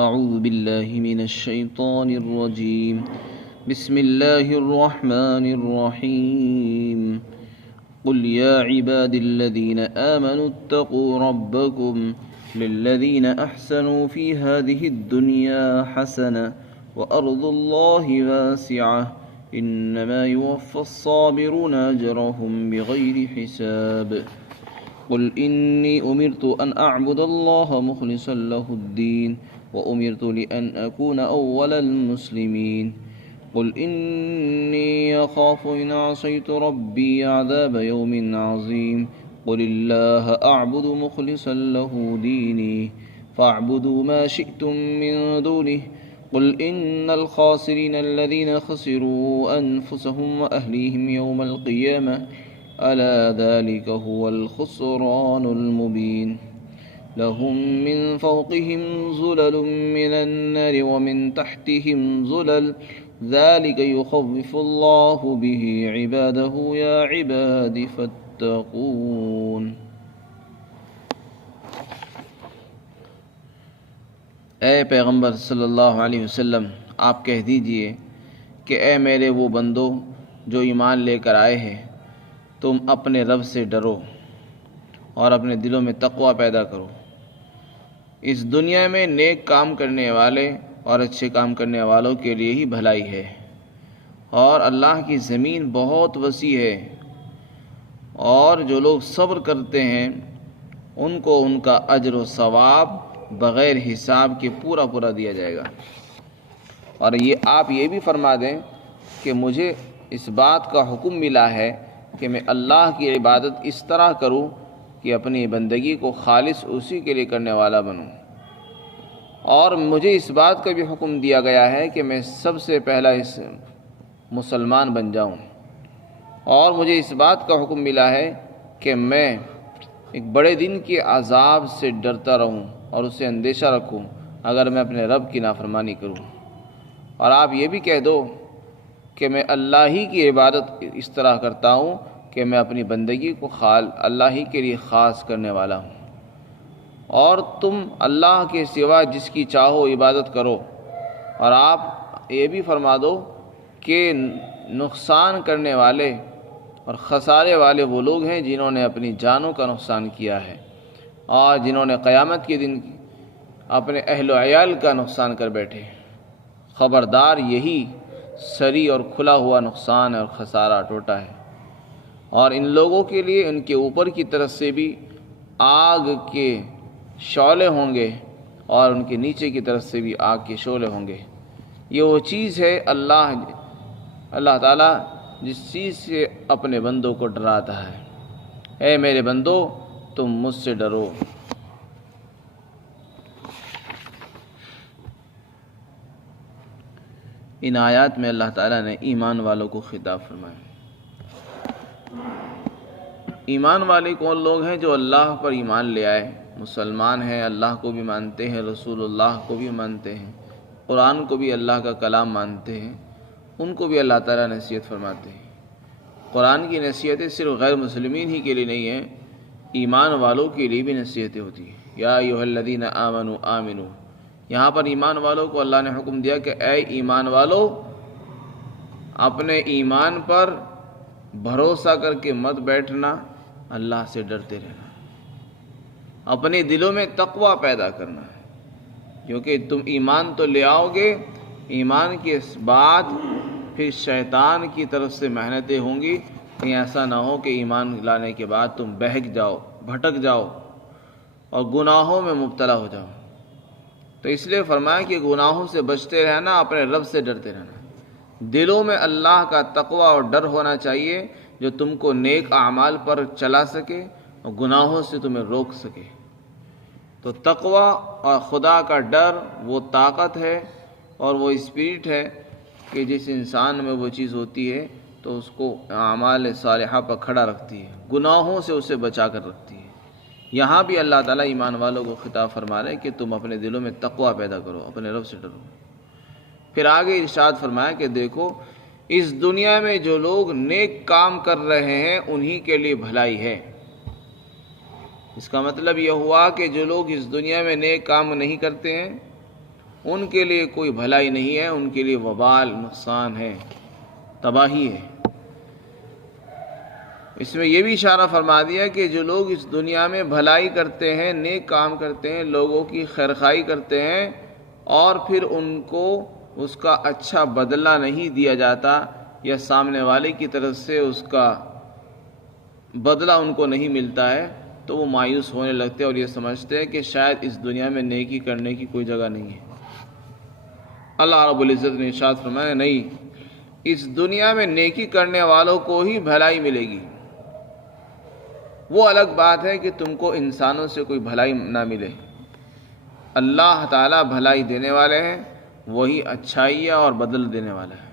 أعوذ بالله من الشيطان الرجيم. بسم الله الرحمن الرحيم. قل يا عبادي الذين آمنوا اتقوا ربكم للذين أحسنوا في هذه الدنيا حسنة وأرض الله واسعة إنما يوفى الصابرون أجرهم بغير حساب. قل إني أمرت أن أعبد الله مخلصا له الدين وأمرت لأن أكون أول المسلمين. قل إني أخاف إن عصيت ربي عذاب يوم عظيم. قل الله أعبد مخلصا له ديني فاعبدوا ما شئتم من دونه. قل إن الخاسرين الذين خسروا أنفسهم وأهليهم يوم القيامة ألا ذلك هو الخسران المبين. لهم من فوقهم ظلل من النار ومن تحتهم ظلل ذلك يخوف الله به عباده يا عباد فاتقون. اے پیغمبر صلی اللہ علیہ وسلم، آپ کہہ دیجئے کہ اے میرے وہ بندو جو ایمان لے کر آئے ہیں، تم اپنے رب سے ڈرو اور اپنے دلوں میں تقوی پیدا کرو۔ اس دنیا میں نیک کام کرنے والے اور اچھے کام کرنے والوں کے لیے ہی بھلائی ہے، اور اللہ کی زمین بہت وسیع ہے، اور جو لوگ صبر کرتے ہیں ان کو ان کا اجر و ثواب بغیر حساب کے پورا پورا دیا جائے گا۔ اور آپ یہ بھی فرما دیں کہ مجھے اس بات کا حکم ملا ہے کہ میں اللہ کی عبادت اس طرح کروں کہ اپنی بندگی کو خالص اسی کے لیے کرنے والا بنوں، اور مجھے اس بات کا بھی حکم دیا گیا ہے کہ میں سب سے پہلا اس مسلمان بن جاؤں، اور مجھے اس بات کا حکم ملا ہے کہ میں ایک بڑے دن کے عذاب سے ڈرتا رہوں اور اسے اندیشہ رکھوں اگر میں اپنے رب کی نافرمانی کروں۔ اور آپ یہ بھی کہہ دو کہ میں اللہ ہی کی عبادت اس طرح کرتا ہوں کہ میں اپنی بندگی کو اللہ ہی کے لیے خاص کرنے والا ہوں، اور تم اللہ کے سوا جس کی چاہو عبادت کرو۔ اور آپ یہ بھی فرما دو کہ نقصان کرنے والے اور خسارے والے وہ لوگ ہیں جنہوں نے اپنی جانوں کا نقصان کیا ہے اور جنہوں نے قیامت کے دن اپنے اہل و عیال کا نقصان کر بیٹھے۔ خبردار، یہی سری اور کھلا ہوا نقصان اور خسارہ ٹوٹا ہے، اور ان لوگوں کے لیے ان کے اوپر کی طرف سے بھی آگ کے شعلے ہوں گے اور ان کے نیچے کی طرف سے بھی آگ کے شعلے ہوں گے۔ یہ وہ چیز ہے اللہ تعالیٰ جس چیز سے اپنے بندوں کو ڈراتا ہے۔ اے میرے بندو، تم مجھ سے ڈرو۔ ان آیات میں اللہ تعالیٰ نے ایمان والوں کو خطاب فرمایا۔ ایمان والے کون لوگ ہیں؟ جو اللہ پر ایمان لے آئے، مسلمان ہیں، اللہ کو بھی مانتے ہیں، رسول اللہ کو بھی مانتے ہیں، قرآن کو بھی اللہ کا کلام مانتے ہیں، ان کو بھی اللہ تعالیٰ نصیحت فرماتے ہیں۔ قرآن کی نصیحتیں صرف غیر مسلمین ہی کے لیے نہیں ہیں، ایمان والوں کے لیے بھی نصیحتیں ہوتی ہیں۔ یا ایھا الذین آمنوا آمنوا، یہاں پر ایمان والوں کو اللہ نے حکم دیا کہ اے ایمان والو، اپنے ایمان پر بھروسہ کر کے مت بیٹھنا، اللہ سے ڈرتے رہنا، اپنے دلوں میں تقوی پیدا کرنا، کیونکہ تم ایمان تو لے آؤ گے، ایمان کے بعد پھر شیطان کی طرف سے محنتیں ہوں گی، کہیں ایسا نہ ہو کہ ایمان لانے کے بعد تم بہک جاؤ، بھٹک جاؤ اور گناہوں میں مبتلا ہو جاؤ۔ تو اس لیے فرمایا کہ گناہوں سے بچتے رہنا، اپنے رب سے ڈرتے رہنا، دلوں میں اللہ کا تقوی اور ڈر ہونا چاہیے جو تم کو نیک اعمال پر چلا سکے اور گناہوں سے تمہیں روک سکے۔ تو تقوی اور خدا کا ڈر وہ طاقت ہے اور وہ اسپرٹ ہے کہ جس انسان میں وہ چیز ہوتی ہے تو اس کو اعمال صالحہ پر کھڑا رکھتی ہے، گناہوں سے اسے بچا کر رکھتی ہے۔ یہاں بھی اللہ تعالیٰ ایمان والوں کو خطاب فرما رہے کہ تم اپنے دلوں میں تقوی پیدا کرو، اپنے رب سے ڈرو۔ پھر آگے ارشاد فرمایا کہ دیکھو، اس دنیا میں جو لوگ نیک کام کر رہے ہیں انہی کے لیے بھلائی ہے۔ اس کا مطلب یہ ہوا کہ جو لوگ اس دنیا میں نیک کام نہیں کرتے ہیں ان کے لیے کوئی بھلائی نہیں ہے، ان کے لیے وبال، نقصان ہے، تباہی ہے۔ اس میں یہ بھی اشارہ فرما دیا کہ جو لوگ اس دنیا میں بھلائی کرتے ہیں، نیک کام کرتے ہیں، لوگوں کی خیرخواہی کرتے ہیں، اور پھر ان کو اس کا اچھا بدلہ نہیں دیا جاتا یا سامنے والے کی طرف سے اس کا بدلہ ان کو نہیں ملتا ہے، تو وہ مایوس ہونے لگتے اور یہ سمجھتے ہیں کہ شاید اس دنیا میں نیکی کرنے کی کوئی جگہ نہیں ہے۔ اللہ رب العزت نے ارشاد فرمایا، نہیں، اس دنیا میں نیکی کرنے والوں کو ہی بھلائی ملے گی۔ وہ الگ بات ہے کہ تم کو انسانوں سے کوئی بھلائی نہ ملے۔ اللہ تعالیٰ بھلائی دینے والے ہیں، وہی اچھائیاں اور بدل دینے والا ہے۔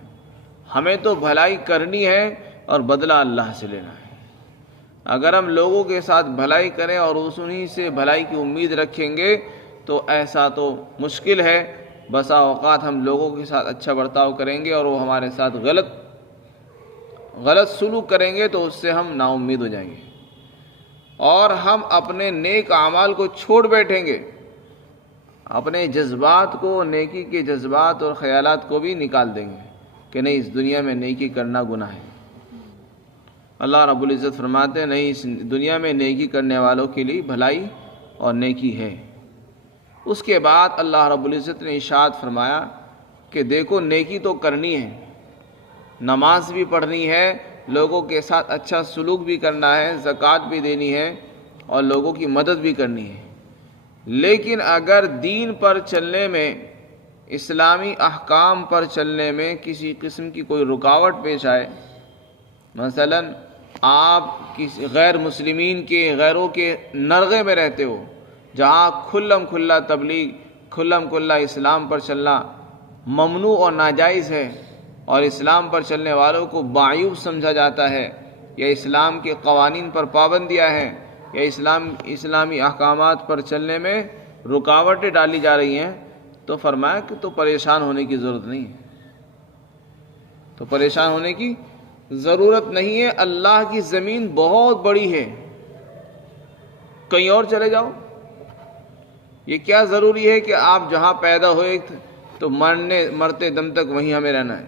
ہمیں تو بھلائی کرنی ہے اور بدلہ اللہ سے لینا ہے۔ اگر ہم لوگوں کے ساتھ بھلائی کریں اور انہی سے بھلائی کی امید رکھیں گے تو ایسا تو مشکل ہے۔ بسا اوقات ہم لوگوں کے ساتھ اچھا برتاؤ کریں گے اور وہ ہمارے ساتھ غلط سلوک کریں گے تو اس سے ہم نا امید ہو جائیں گے، اور ہم اپنے نیک اعمال کو چھوڑ بیٹھیں گے، اپنے جذبات کو، نیکی کے جذبات اور خیالات کو بھی نکال دیں گے کہ نہیں، اس دنیا میں نیکی کرنا گناہ ہے۔ اللہ رب العزت فرماتے ہیں، نہیں، اس دنیا میں نیکی کرنے والوں کے لیے بھلائی اور نیکی ہے۔ اس کے بعد اللہ رب العزت نے ارشاد فرمایا کہ دیکھو، نیکی تو کرنی ہے، نماز بھی پڑھنی ہے، لوگوں کے ساتھ اچھا سلوک بھی کرنا ہے، زکوٰۃ بھی دینی ہے، اور لوگوں کی مدد بھی کرنی ہے، لیکن اگر دین پر چلنے میں، اسلامی احکام پر چلنے میں کسی قسم کی کوئی رکاوٹ پیش آئے، مثلا آپ کسی غیر مسلمین کے، غیروں کے نرغے میں رہتے ہو، جہاں کھلم کھلا تبلیغ، کھلم کھلا اسلام پر چلنا ممنوع اور ناجائز ہے، اور اسلام پر چلنے والوں کو باعث سمجھا جاتا ہے، یا اسلام کے قوانین پر پابندیاں ہیں، یا اسلامی احکامات پر چلنے میں رکاوٹیں ڈالی جا رہی ہیں، تو فرمایا کہ تو پریشان ہونے کی ضرورت نہیں ہے، تو پریشان ہونے کی ضرورت نہیں ہے۔ اللہ کی زمین بہت بڑی ہے، کہیں اور چلے جاؤ۔ یہ کیا ضروری ہے کہ آپ جہاں پیدا ہوئے تو مرتے دم تک وہیں ہمیں رہنا ہے؟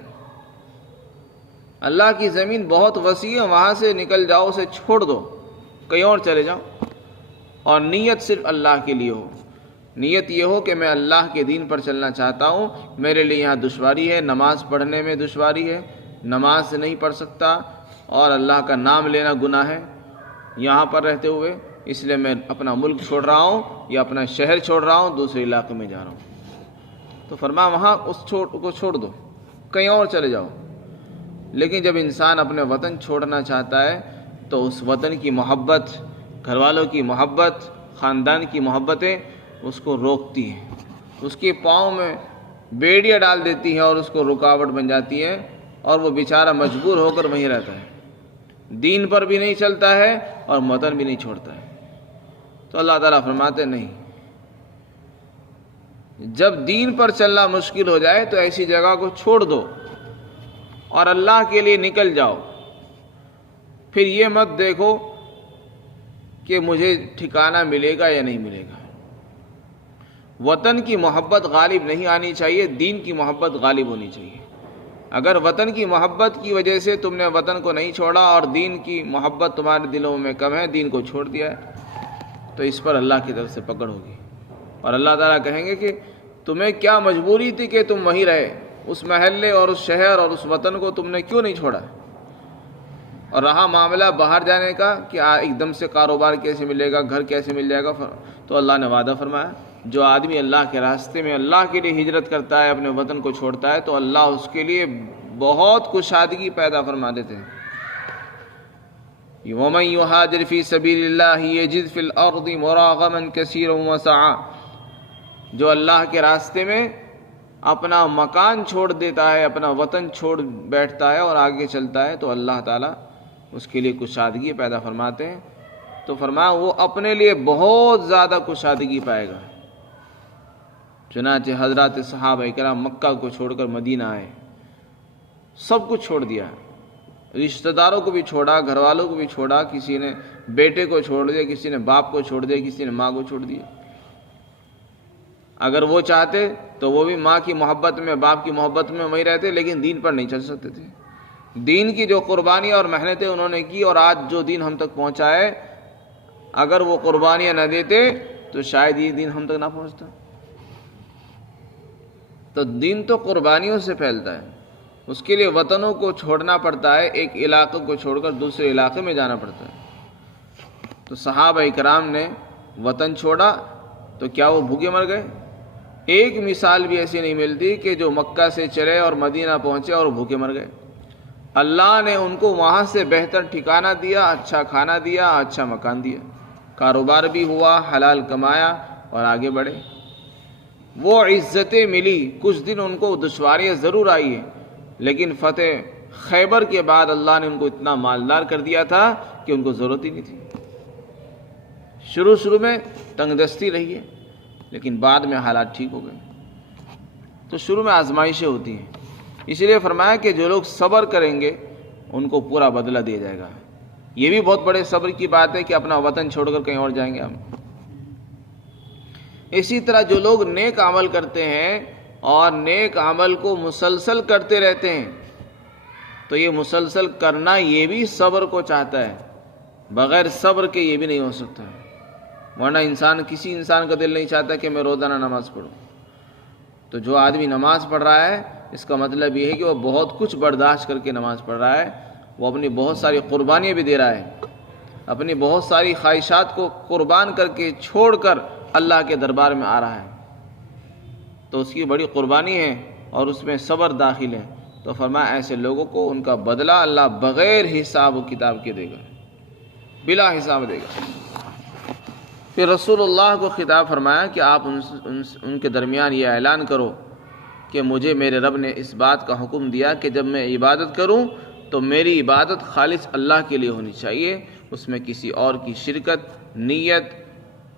اللہ کی زمین بہت وسیع ہے، وہاں سے نکل جاؤ، اسے چھوڑ دو، کہیں اور چلے جاؤ، اور نیت صرف اللہ کے لیے ہو۔ نیت یہ ہو کہ میں اللہ کے دین پر چلنا چاہتا ہوں، میرے لیے یہاں دشواری ہے، نماز پڑھنے میں دشواری ہے، نماز نہیں پڑھ سکتا، اور اللہ کا نام لینا گناہ ہے یہاں پر رہتے ہوئے، اس لیے میں اپنا ملک چھوڑ رہا ہوں یا اپنا شہر چھوڑ رہا ہوں، دوسرے علاقے میں جا رہا ہوں۔ تو فرمایا وہاں اس کو چھوڑ دو، کہیں اور چلے جاؤ۔ لیکن جب انسان اپنے وطن چھوڑنا چاہتا ہے تو اس وطن کی محبت، گھر والوں کی محبت، خاندان کی محبتیں اس کو روکتی ہیں، اس کے پاؤں میں بیڑیاں ڈال دیتی ہیں اور اس کو رکاوٹ بن جاتی ہے، اور وہ بیچارہ مجبور ہو کر وہیں رہتا ہے، دین پر بھی نہیں چلتا ہے اور وطن بھی نہیں چھوڑتا ہے۔ تو اللہ تعالیٰ فرماتے نہیں، جب دین پر چلنا مشکل ہو جائے تو ایسی جگہ کو چھوڑ دو اور اللہ کے لیے نکل جاؤ۔ پھر یہ مت دیکھو کہ مجھے ٹھکانہ ملے گا یا نہیں ملے گا۔ وطن کی محبت غالب نہیں آنی چاہیے، دین کی محبت غالب ہونی چاہیے۔ اگر وطن کی محبت کی وجہ سے تم نے وطن کو نہیں چھوڑا اور دین کی محبت تمہارے دلوں میں کم ہے، دین کو چھوڑ دیا ہے، تو اس پر اللہ کی طرف سے پکڑ ہوگی، اور اللہ تعالیٰ کہیں گے کہ تمہیں کیا مجبوری تھی کہ تم وہیں رہے، اس محلے اور اس شہر اور اس وطن کو تم نے کیوں نہیں چھوڑا؟ اور رہا معاملہ باہر جانے کا کہ ایک دم سے کاروبار کیسے ملے گا، گھر کیسے مل جائے گا، تو اللہ نے وعدہ فرمایا جو آدمی اللہ کے راستے میں اللہ کے لیے ہجرت کرتا ہے، اپنے وطن کو چھوڑتا ہے، تو اللہ اس کے لیے بہت کشادگی پیدا فرما دیتے ہیں۔ وَمَن يُهَاجِرْ فِي سَبِيلِ اللَّهِ يَجِدْ فِي الْأَرْضِ مُرَاغَمًا كَثِيرًا وَسَعًا، جو اللہ کے راستے میں اپنا مکان چھوڑ دیتا ہے، اپنا وطن چھوڑ بیٹھتا ہے اور آگے چلتا ہے، تو اللہ تعالیٰ اس کے لیے کشادگی پیدا فرماتے ہیں۔ تو فرمایا وہ اپنے لیے بہت زیادہ کشادگی پائے گا۔ چنانچہ حضرات صحابہ کرام مکہ کو چھوڑ کر مدینہ آئے، سب کچھ چھوڑ دیا، رشتہ داروں کو بھی چھوڑا، گھر والوں کو بھی چھوڑا، کسی نے بیٹے کو چھوڑ دیا، کسی نے باپ کو چھوڑ دیا، کسی نے ماں کو چھوڑ دیا۔ اگر وہ چاہتے تو وہ بھی ماں کی محبت میں، باپ کی محبت میں وہیں رہتے، لیکن دین پر نہیں چل سکتے تھے۔ دین کی جو قربانیاں اور محنتیں انہوں نے کی اور آج جو دین ہم تک پہنچا ہے، اگر وہ قربانیاں نہ دیتے تو شاید یہ دین ہم تک نہ پہنچتا۔ تو دین تو قربانیوں سے پھیلتا ہے، اس کے لیے وطنوں کو چھوڑنا پڑتا ہے، ایک علاقے کو چھوڑ کر دوسرے علاقے میں جانا پڑتا ہے۔ تو صحابہ کرام نے وطن چھوڑا تو کیا وہ بھوکے مر گئے؟ ایک مثال بھی ایسی نہیں ملتی کہ جو مکہ سے چلے اور مدینہ پہنچے اور بھوکے مر گئے۔ اللہ نے ان کو وہاں سے بہتر ٹھکانہ دیا، اچھا کھانا دیا، اچھا مکان دیا، کاروبار بھی ہوا، حلال کمایا اور آگے بڑھے۔ وہ عزتیں ملی، کچھ دن ان کو دشواریاں ضرور آئی ہیں، لیکن فتح خیبر کے بعد اللہ نے ان کو اتنا مالدار کر دیا تھا کہ ان کو ضرورت ہی نہیں تھی۔ شروع میں تنگ دستی رہی ہے، لیکن بعد میں حالات ٹھیک ہو گئے۔ تو شروع میں آزمائشیں ہوتی ہیں، اس لیے فرمایا کہ جو لوگ صبر کریں گے ان کو پورا بدلہ دیا جائے گا۔ یہ بھی بہت بڑے صبر کی بات ہے کہ اپنا وطن چھوڑ کر کہیں اور جائیں گے ہم۔ اسی طرح جو لوگ نیک عمل کرتے ہیں اور نیک عمل کو مسلسل کرتے رہتے ہیں، تو یہ مسلسل کرنا یہ بھی صبر کو چاہتا ہے، بغیر صبر کے یہ بھی نہیں ہو سکتا، ورنہ کسی انسان کا دل نہیں چاہتا کہ میں روزانہ نماز پڑھوں۔ تو جو آدمی نماز پڑھ رہا ہے اس کا مطلب یہ ہے کہ وہ بہت کچھ برداشت کر کے نماز پڑھ رہا ہے، وہ اپنی بہت ساری قربانیاں بھی دے رہا ہے، اپنی بہت ساری خواہشات کو قربان کر کے چھوڑ کر اللہ کے دربار میں آ رہا ہے، تو اس کی بڑی قربانی ہے اور اس میں صبر داخل ہے۔ تو فرمایا ایسے لوگوں کو ان کا بدلہ اللہ بغیر حساب و کتاب کے دے گا، بلا حساب دے گا۔ پھر رسول اللہ کو خطاب فرمایا کہ آپ ان کے درمیان یہ اعلان کرو کہ مجھے میرے رب نے اس بات کا حکم دیا کہ جب میں عبادت کروں تو میری عبادت خالص اللہ کے لیے ہونی چاہیے، اس میں کسی اور کی شرکت، نیت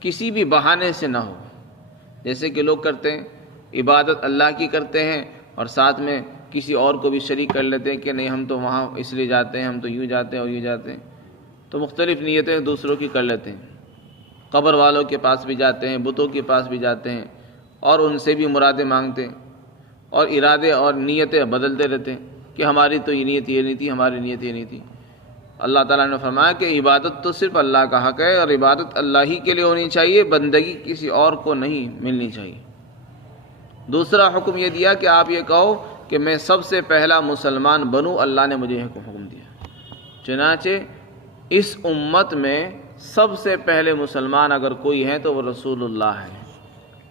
کسی بھی بہانے سے نہ ہو۔ جیسے کہ لوگ کرتے ہیں، عبادت اللہ کی کرتے ہیں اور ساتھ میں کسی اور کو بھی شریک کر لیتے ہیں کہ نہیں ہم تو وہاں اس لیے جاتے ہیں، ہم تو یوں جاتے ہیں اور یوں جاتے ہیں، تو مختلف نیتیں دوسروں کی کر لیتے ہیں۔ قبر والوں کے پاس بھی جاتے ہیں، بتوں کے پاس بھی جاتے ہیں اور ان سے بھی مرادیں مانگتے ہیں اور ارادے اور نیتیں بدلتے رہتے ہیں کہ ہماری تو یہ نیت یہ نہیں تھی، ہماری نیت یہ نہیں تھی۔ اللہ تعالیٰ نے فرمایا کہ عبادت تو صرف اللہ کا حق ہے اور عبادت اللہ ہی کے لیے ہونی چاہیے، بندگی کسی اور کو نہیں ملنی چاہیے۔ دوسرا حکم یہ دیا کہ آپ یہ کہو کہ میں سب سے پہلا مسلمان بنوں، اللہ نے مجھے حکم دیا۔ چنانچہ اس امت میں سب سے پہلے مسلمان اگر کوئی ہے تو وہ رسول اللہ ہے،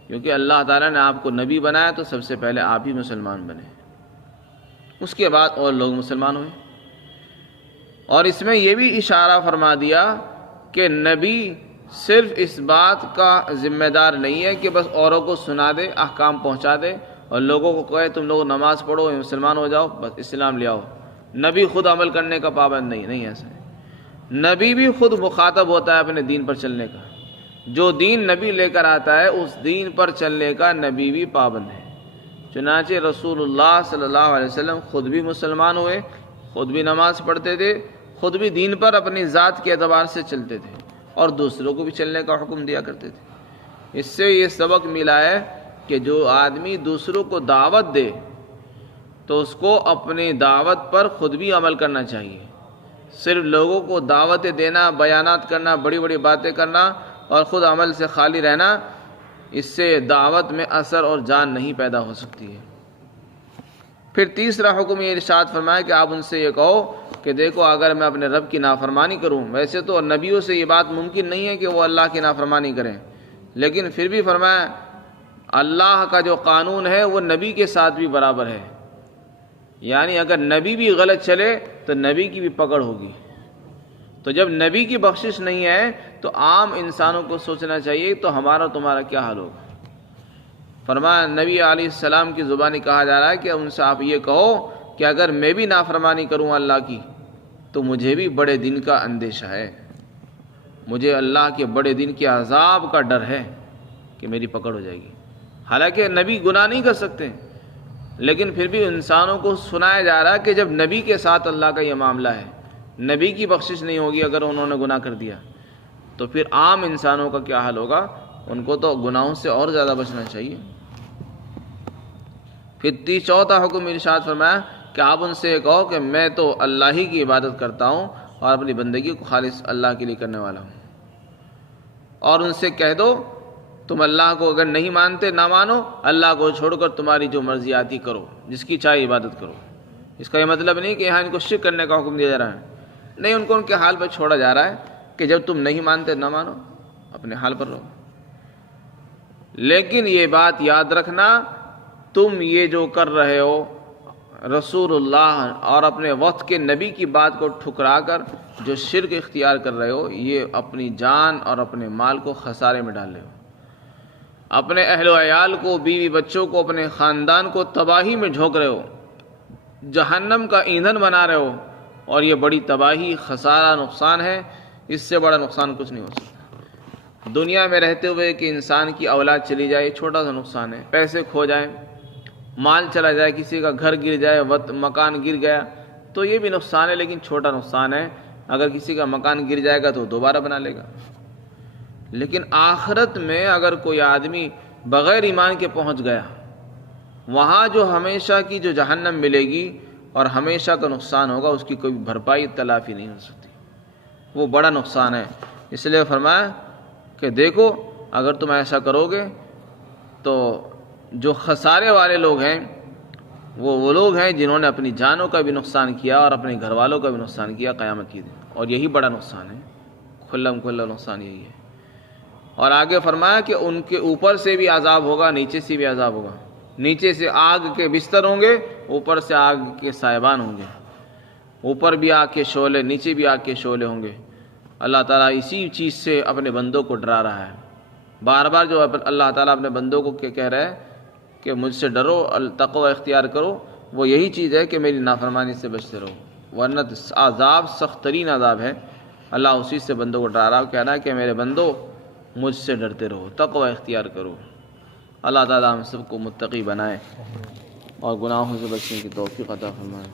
کیونکہ اللہ تعالیٰ نے آپ کو نبی بنایا تو سب سے پہلے آپ ہی مسلمان بنے، اس کے بعد اور لوگ مسلمان ہوئے۔ اور اس میں یہ بھی اشارہ فرما دیا کہ نبی صرف اس بات کا ذمہ دار نہیں ہے کہ بس اوروں کو سنا دے، احکام پہنچا دے اور لوگوں کو کہے تم لوگ نماز پڑھو، مسلمان ہو جاؤ، بس اسلام لے آؤ۔ نبی خود عمل کرنے کا پابند نہیں ایسا ہے۔ نبی بھی خود مخاطب ہوتا ہے اپنے دین پر چلنے کا، جو دین نبی لے کر آتا ہے اس دین پر چلنے کا نبی بھی پابند ہے۔ چنانچہ رسول اللہ صلی اللہ علیہ وسلم خود بھی مسلمان ہوئے، خود بھی نماز پڑھتے تھے، خود بھی دین پر اپنی ذات کے اعتبار سے چلتے تھے اور دوسروں کو بھی چلنے کا حکم دیا کرتے تھے۔ اس سے یہ سبق ملا ہے کہ جو آدمی دوسروں کو دعوت دے تو اس کو اپنی دعوت پر خود بھی عمل کرنا چاہیے۔ صرف لوگوں کو دعوتیں دینا، بیانات کرنا، بڑی بڑی باتیں کرنا اور خود عمل سے خالی رہنا، اس سے دعوت میں اثر اور جان نہیں پیدا ہو سکتی ہے۔ پھر تیسرا حکم یہ ارشاد فرمایا کہ آپ ان سے یہ کہو کہ دیکھو اگر میں اپنے رب کی نافرمانی کروں، ویسے تو نبیوں سے یہ بات ممکن نہیں ہے کہ وہ اللہ کی نافرمانی کریں، لیکن پھر بھی فرمایا اللہ کا جو قانون ہے وہ نبی کے ساتھ بھی برابر ہے، یعنی اگر نبی بھی غلط چلے تو نبی کی بھی پکڑ ہوگی۔ تو جب نبی کی بخشش نہیں ہے تو عام انسانوں کو سوچنا چاہیے تو ہمارا تمہارا کیا حال ہوگا۔ فرمایا نبی علیہ السلام کی زبانی کہا جا رہا ہے کہ ان سے آپ یہ کہو کہ اگر میں بھی نافرمانی کروں اللہ کی تو مجھے بھی بڑے دن کا اندیشہ ہے، مجھے اللہ کے بڑے دن کے عذاب کا ڈر ہے کہ میری پکڑ ہو جائے گی۔ حالانکہ نبی گناہ نہیں کر سکتے، لیکن پھر بھی انسانوں کو سنایا جا رہا ہے کہ جب نبی کے ساتھ اللہ کا یہ معاملہ ہے، نبی کی بخشش نہیں ہوگی اگر انہوں نے گناہ کر دیا، تو پھر عام انسانوں کا کیا حال ہوگا۔ ان کو تو گناہوں سے اور زیادہ بچنا چاہیے۔ پھر چوتھا حکم ارشاد فرمایا کہ آپ ان سے کہو کہ میں تو اللہ ہی کی عبادت کرتا ہوں اور اپنی بندگی کو خالص اللہ کے لیے کرنے والا ہوں، اور ان سے کہہ دو تم اللہ کو اگر نہیں مانتے نہ مانو، اللہ کو چھوڑ کر تمہاری جو مرضی آتی کرو، جس کی چاہے عبادت کرو۔ اس کا یہ مطلب نہیں کہ یہاں ان کو شرک کرنے کا حکم دیا جا رہا ہے، نہیں، ان کو ان کے حال پر چھوڑا جا رہا ہے کہ جب تم نہیں مانتے نہ مانو، اپنے حال پر رہو۔ لیکن یہ بات یاد رکھنا، تم یہ جو کر رہے ہو رسول اللہ اور اپنے وقت کے نبی کی بات کو ٹھکرا کر جو شرک اختیار کر رہے ہو، یہ اپنی جان اور اپنے مال کو خسارے میں ڈال رہے ہو، اپنے اہل و عیال کو، بیوی بچوں کو، اپنے خاندان کو تباہی میں جھونک رہے ہو، جہنم کا ایندھن بنا رہے ہو، اور یہ بڑی تباہی، خسارہ، نقصان ہے۔ اس سے بڑا نقصان کچھ نہیں ہو سکتا۔ دنیا میں رہتے ہوئے کہ انسان کی اولاد چلی جائے، چھوٹا سا نقصان ہے، پیسے کھو جائیں، مال چلا جائے، کسی کا گھر گر جائے، مکان گر گیا، تو یہ بھی نقصان ہے، لیکن چھوٹا نقصان ہے۔ اگر کسی کا مکان گر جائے گا تو دوبارہ بنا لے گا۔ لیکن آخرت میں اگر کوئی آدمی بغیر ایمان کے پہنچ گیا، وہاں جو ہمیشہ کی جو جہنم ملے گی اور ہمیشہ کا نقصان ہوگا، اس کی کوئی بھرپائی تلافی نہیں ہو سکتی، وہ بڑا نقصان ہے۔ اس لیے فرمایا کہ دیکھو اگر تم ایسا کرو گے تو جو خسارے والے لوگ ہیں وہ لوگ ہیں جنہوں نے اپنی جانوں کا بھی نقصان کیا اور اپنے گھر والوں کا بھی نقصان کیا قیامت کے دن، اور یہی بڑا نقصان ہے، کھلا نقصان یہی ہے۔ اور آگے فرمایا کہ ان کے اوپر سے بھی عذاب ہوگا، نیچے سے بھی عذاب ہوگا، نیچے سے آگ کے بستر ہوں گے، اوپر سے آگ کے سائبان ہوں گے، اوپر بھی آگ کے شعلے، نیچے بھی آگ کے شعلے ہوں گے۔ اللہ تعالیٰ اسی چیز سے اپنے بندوں کو ڈرا رہا ہے، بار بار جو اللہ تعالیٰ اپنے بندوں کو کہہ رہا ہے کہ مجھ سے ڈرو، تقوی اختیار کرو، وہ یہی چیز ہے کہ میری نافرمانی سے بچتے رہو، ورنہ عذاب سخت ترین عذاب ہے۔ اللہ اسی سے بندوں کو ڈرا رہا ہے، کہہ رہا ہے کہ میرے بندو مجھ سے ڈرتے رہو، تقوی اختیار کرو۔ اللہ تعالیٰ ہم سب کو متقی بنائے اور گناہوں سے بچنے کی توفیق عطا فرمائے۔